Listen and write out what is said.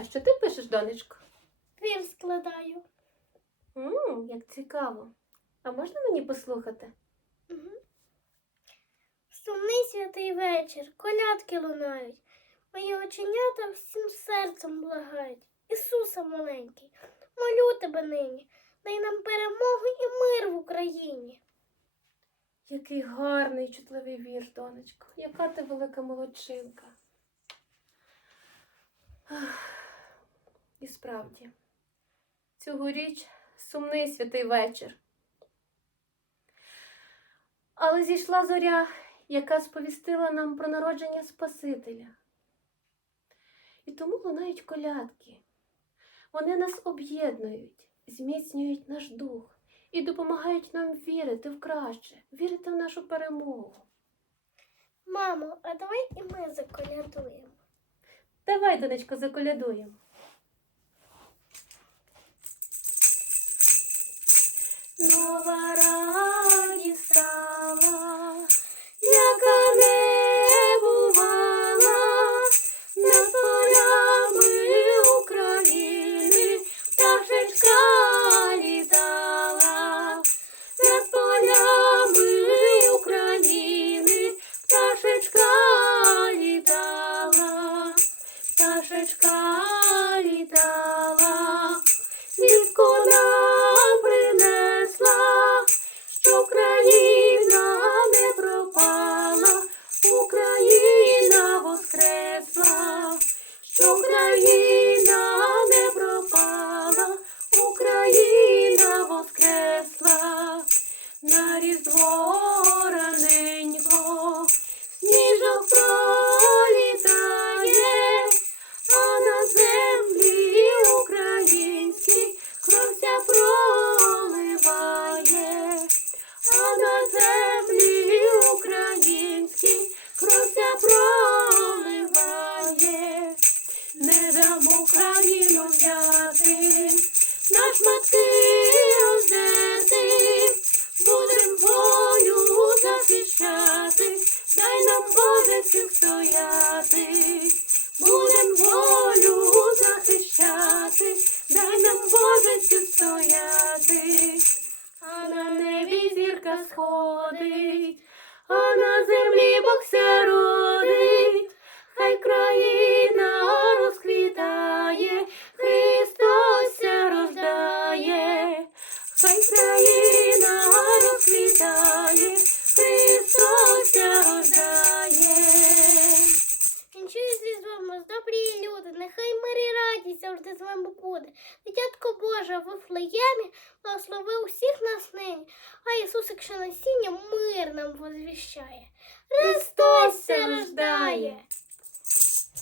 А що ти пишеш, донечко? Вір складаю. м як цікаво. А можна мені послухати? Угу. Сумний святий вечір, колядки лунають. Мої оченята всім серцем благають. Ісуса маленький, молю тебе нині, дай нам перемогу і мир в Україні. Який гарний чутливий вірш, донечко. Яка ти велика молодчинка. І справді, цьогоріч сумний святий вечір. Але зійшла зоря, яка сповістила нам про народження Спасителя. І тому лунають колядки. Вони нас об'єднують, зміцнюють наш дух і допомагають нам вірити в краще, вірити в нашу перемогу. Мамо, а давай і ми заколядуємо. Давай, донечко, заколядуємо. Nova Україна не пропала, Україна воскресла, на різдво раненько, сніжок пролітає, а на землі українській кровся проливає, а на землі Всіх стояти, будем волю захищати, дай нам Боже стояти, а на небі зірка сходить, а на землі Бог ся родить, хай країна розквітає, Христос ся рождає, хай країна завжди з вами буде. Дитятко Боже в Вифлеємі благослови усіх нас нині, а Ісус, якщо насіння мир нам возвіщає. Христос рождає!